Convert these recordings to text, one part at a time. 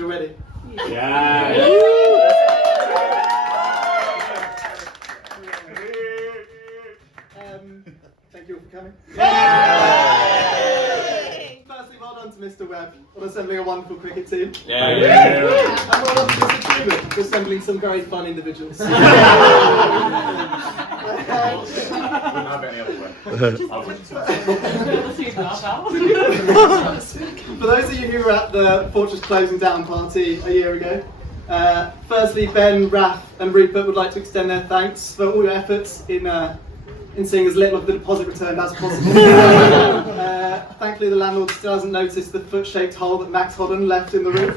we all ready? Yeah. Thank you all for coming. Yay! Firstly, well done to Mr. Webb on assembling a wonderful cricket team. Yeah. And well done to Mr. Truman for assembling some very fun individuals. Wouldn't have any other way. For those of you who were at the Fortress closing down party a year ago, firstly, Ben, Raph and Rupert would like to extend their thanks for all your efforts in seeing as little of the deposit returned as possible. Thankfully, the landlord still hasn't noticed the foot-shaped hole that Max Hodden left in the roof.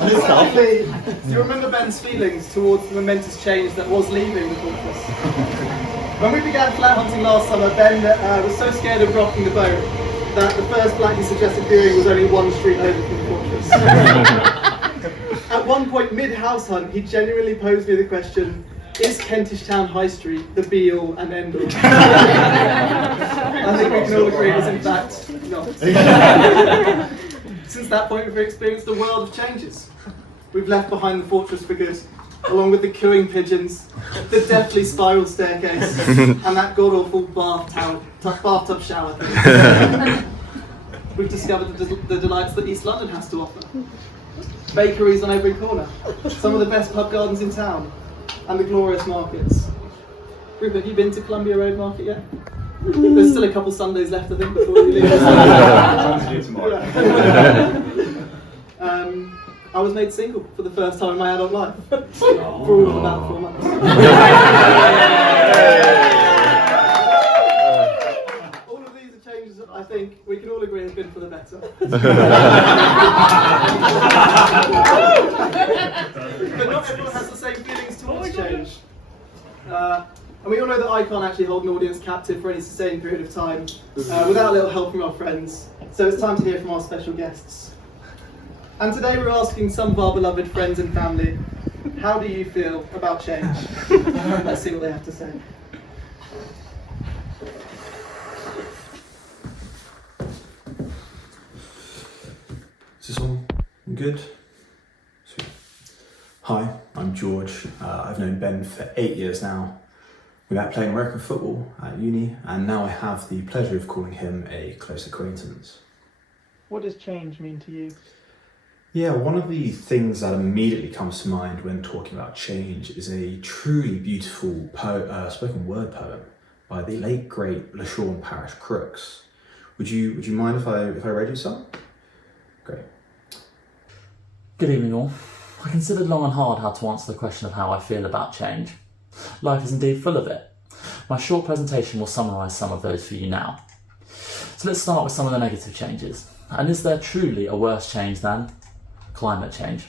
Secondly, do you remember Ben's feelings towards the momentous change that was leaving the Fortress? When we began flat hunting last summer, Ben was so scared of rocking the boat that the first flat he suggested viewing was only one street over from the Fortress. At one point, mid-house hunt, he genuinely posed me the question, is Kentish Town High Street the be-all and end-all? I think we can all agree it is in fact not. Since that point, we've experienced a world of changes. We've left behind the Fortress for good, along with the cooing pigeons, the deathly spiral staircase, and that god-awful bathtub shower thing. We've discovered the delights that East London has to offer. Bakeries on every corner, some of the best pub gardens in town, and the glorious markets. Rupert, have you been to Columbia Road Market yet? There's still a couple Sundays left, I think, before you leave. Tomorrow. I was made single for the first time in my adult life, for all of about 4 months. All of these are changes that I think we can all agree have been for the better. But not everyone has the same feelings towards change. And we all know that I can't actually hold an audience captive for any sustained period of time without a little help from our friends. So it's time to hear from our special guests. And today we're asking some of our beloved friends and family, how do you feel about change? Let's see what they have to say. Is this all good? Sweet. Hi, I'm George. I've known Ben for 8 years now. We met playing American football at uni, and now I have the pleasure of calling him a close acquaintance. What does change mean to you? Yeah, one of the things that immediately comes to mind when talking about change is a truly beautiful spoken word poem by the late great LaShawn Parish Crooks. Would you mind if I read you some? Great. Good evening all. I considered long and hard how to answer the question of how I feel about change. Life is indeed full of it. My short presentation will summarise some of those for you now. So let's start with some of the negative changes. And is there truly a worse change than climate change?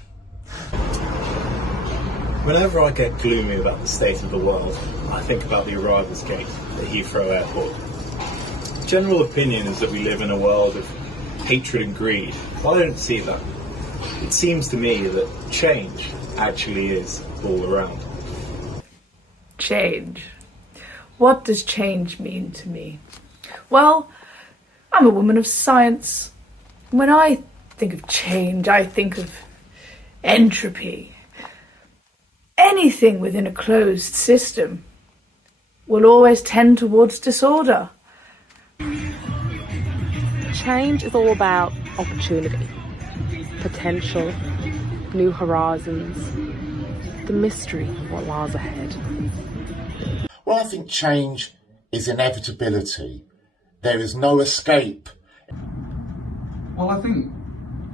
Whenever I get gloomy about the state of the world, I think about the arrivals gate at Heathrow Airport. General opinion is that we live in a world of hatred and greed. Well, I don't see that. It seems to me that change actually is all around. Change. What does change mean to me? Well, I'm a woman of science. When I think of change, I think of entropy. Anything within a closed system will always tend towards disorder. Change is all about opportunity, potential, new horizons, the mystery of what lies ahead. Well, I think change is inevitability. There is no escape. Well, I think,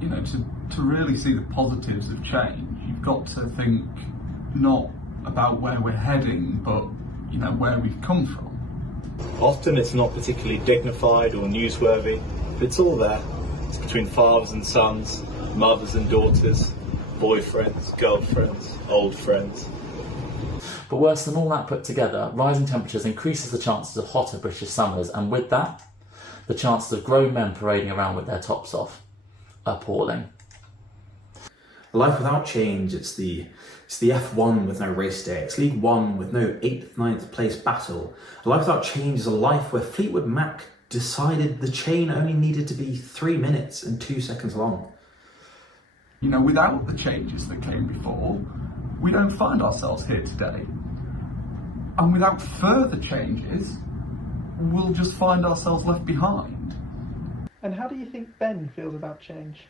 to really see the positives of change, you've got to think not about where we're heading, but, where we've come from. Often it's not particularly dignified or newsworthy, but it's all there. It's between fathers and sons, mothers and daughters, boyfriends, girlfriends, old friends. But worse than all that put together, rising temperatures increases the chances of hotter British summers, and with that, the chances of grown men parading around with their tops off. Appalling. A life without change, it's the F1 with no race day, it's League One with no 8th, 9th place battle. A life without change is a life where Fleetwood Mac decided the chain only needed to be 3 minutes and 2 seconds long. You know, without the changes that came before, we don't find ourselves here today. And without further changes, we'll just find ourselves left behind. And how do you think Ben feels about change?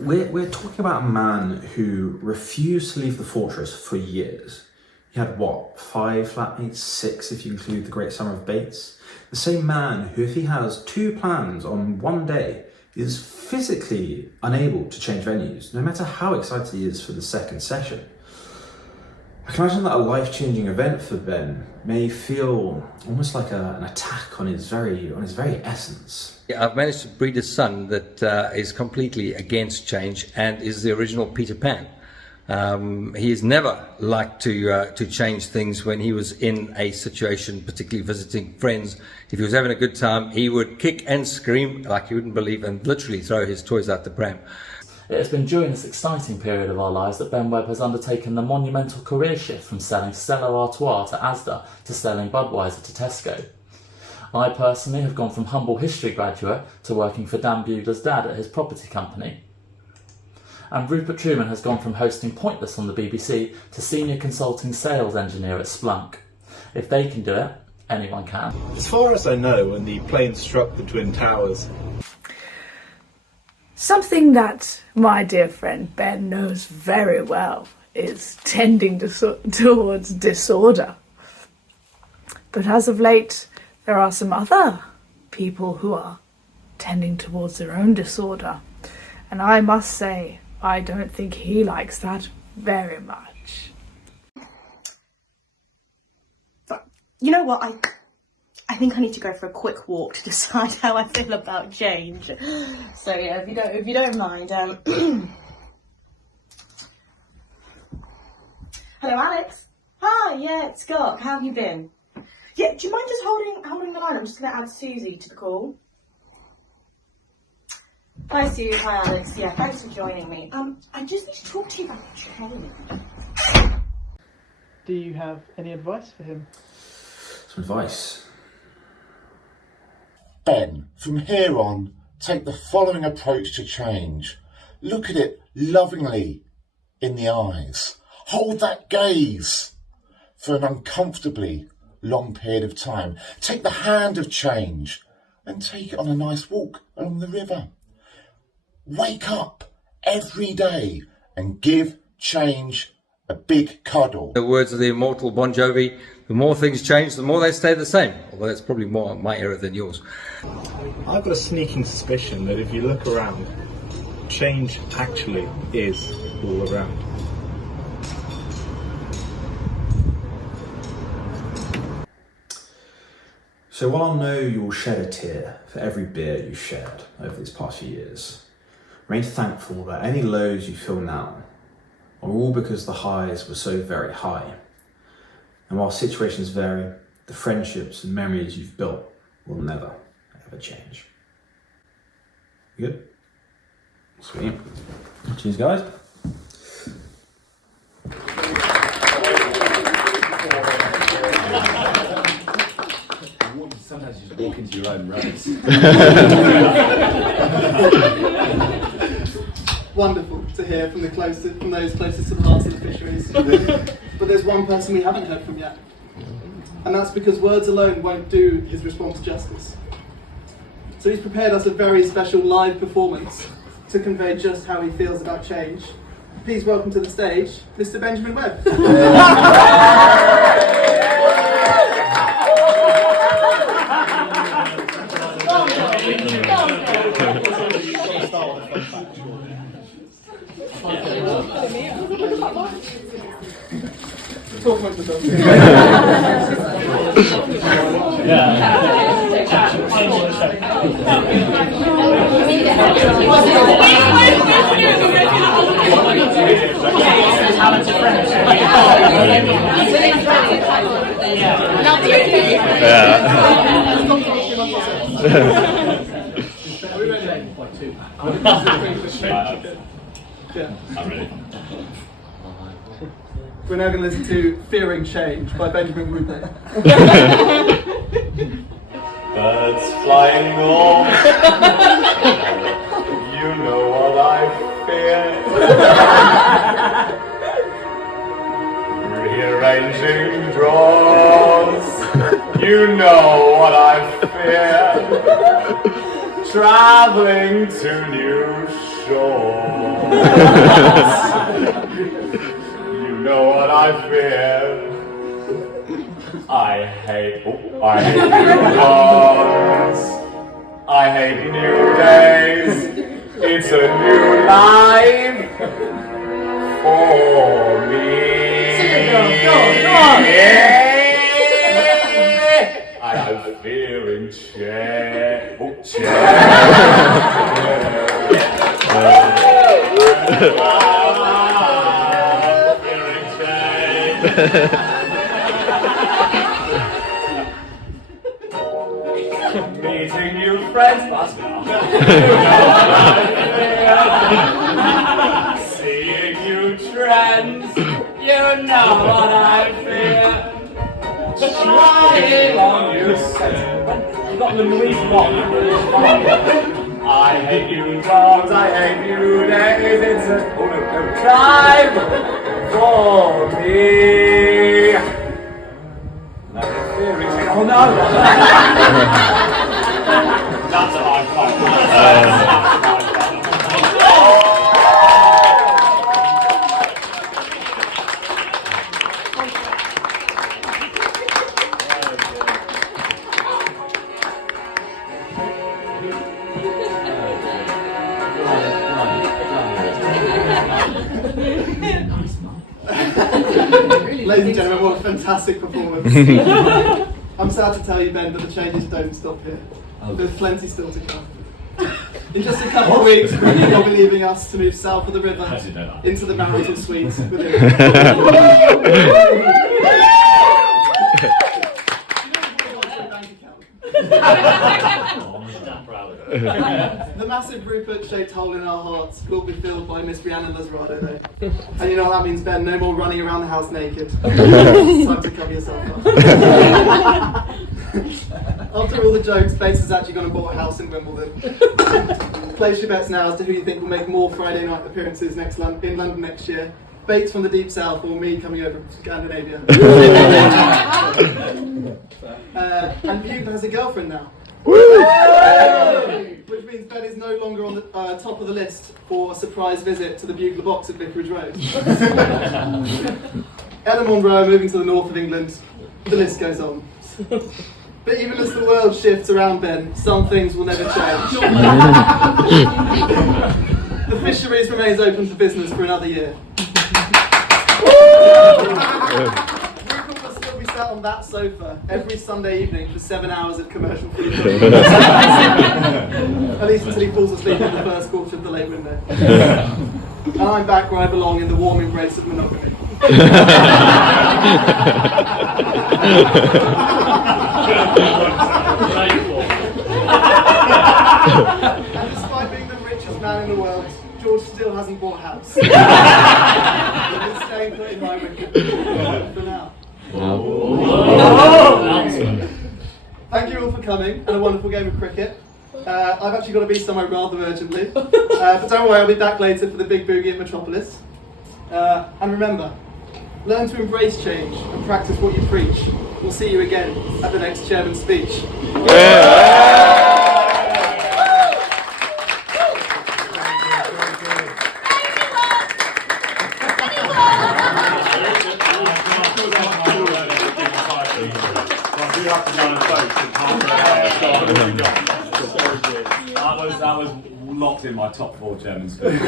We're talking about a man who refused to leave the fortress for years. He had, 5 flatmates, 6 if you include the Great Summer of Bates. The same man who, if he has 2 plans on one day, is physically unable to change venues, no matter how excited he is for the second session. I can imagine that a life-changing event for Ben may feel almost like an attack on his very essence. I've managed to breed a son that is completely against change and is the original Peter Pan. He has never liked to change things when he was in a situation, particularly visiting friends. If he was having a good time, he would kick and scream like you wouldn't believe and literally throw his toys out the pram. It has been during this exciting period of our lives that Ben Webb has undertaken the monumental career shift from selling Stella Artois to Asda to selling Budweiser to Tesco. I personally have gone from humble history graduate to working for Dan Bugler's dad at his property company. And Rupert Truman has gone from hosting Pointless on the BBC to senior consulting sales engineer at Splunk. If they can do it, anyone can. As far as I know, when the plane struck the Twin Towers, Something that my dear friend Ben knows very well is tending towards disorder. But as of late, there are some other people who are tending towards their own disorder. And I must say, I don't think he likes that very much. But you know what? I think I need to go for a quick walk to decide how I feel about change. So yeah, if you don't mind. Hello, Alex. Hi, yeah, it's Scott. How have you been? Yeah, do you mind just holding the line? I'm just going to add Susie to the call. Hi, Sue. Hi, Alex. Yeah, thanks for joining me. I just need to talk to you about change. Do you have any advice for him? Some advice. Ben, from here on, take the following approach to change. Look at it lovingly in the eyes. Hold that gaze for an uncomfortably long period of time. Take the hand of change and take it on a nice walk along the river. Wake up every day and give change a big cuddle. The words of the immortal Bon Jovi, the more things change, the more they stay the same. Although that's probably more my era than yours. I've got a sneaking suspicion that if you look around, change actually is all around. So while I know you will shed a tear for every beer you shared over these past few years, remain thankful that any lows you feel now are all because the highs were so very high. And while situations vary, the friendships and memories you've built will never, ever change. You good? Sweet. Cheers, guys. Sometimes you just walk into your own roads. Wonderful to hear from those closest to the hearts of the fisheries. But there's one person we haven't heard from yet. And that's because words alone won't do his response justice. So he's prepared us a very special live performance to convey just how he feels about change. Please welcome to the stage, Mr. Benjamin Webb. Talk amongst I'm ready. We're now going to listen to Fearing Change by Benjamin Webb. birds flying off. You know what I fear. Rearranging drawers. You know what I fear. Traveling to new shores. You know what I fear. I hate new days. I hate new days. It's a new life for me. Go on. Yeah. I'm feeling change. Meeting new friends, Pascal. Seeing new trends, you know what I fear. Trying on new scents. You got Louise Wong. I hate you dogs, I hate you days. It's a time for me. Oh no! That's a hard fight. Ladies and gentlemen, what a fantastic performance. I'm sad to tell you, Ben, but the changes don't stop here. There's plenty still to come. In just a couple of weeks, you'll be leaving us to move south of the river into the marital suite within the massive Rupert-shaped hole in our hearts will be filled by Miss Rhiannon Lazarado, though. And you know what that means, Ben? No more running around the house naked. It's time to cover yourself up. After all the jokes, Bates has actually gone and bought a house in Wimbledon. Place your bets now as to who you think will make more Friday night appearances in London next year. Bates from the deep south or me coming over from Scandinavia. And Bugle has a girlfriend now. Which means Ben is no longer on the top of the list for a surprise visit to the Bugler box at Vicarage Road. Ella Monroe moving to the north of England. The list goes on. But even as the world shifts around Ben, some things will never change. The fisheries remains open for business for another year. Rupert will still be sat on that sofa every Sunday evening for 7 hours of commercial freedom. At least until he falls asleep in the first quarter of the late window. And I'm back where I belong in the warm embrace of monogamy. And despite being the richest man in the world, George still hasn't bought a house. He's staying put in my wicket for now. Thank you all for coming and a wonderful game of cricket. I've actually got to be somewhere rather urgently, but don't worry, I'll be back later for the big boogie at Metropolis. And remember, learn to embrace change and practice what you preach. We'll see you again at the next chairman's speech. That was locked in my top 4 chairman's speech.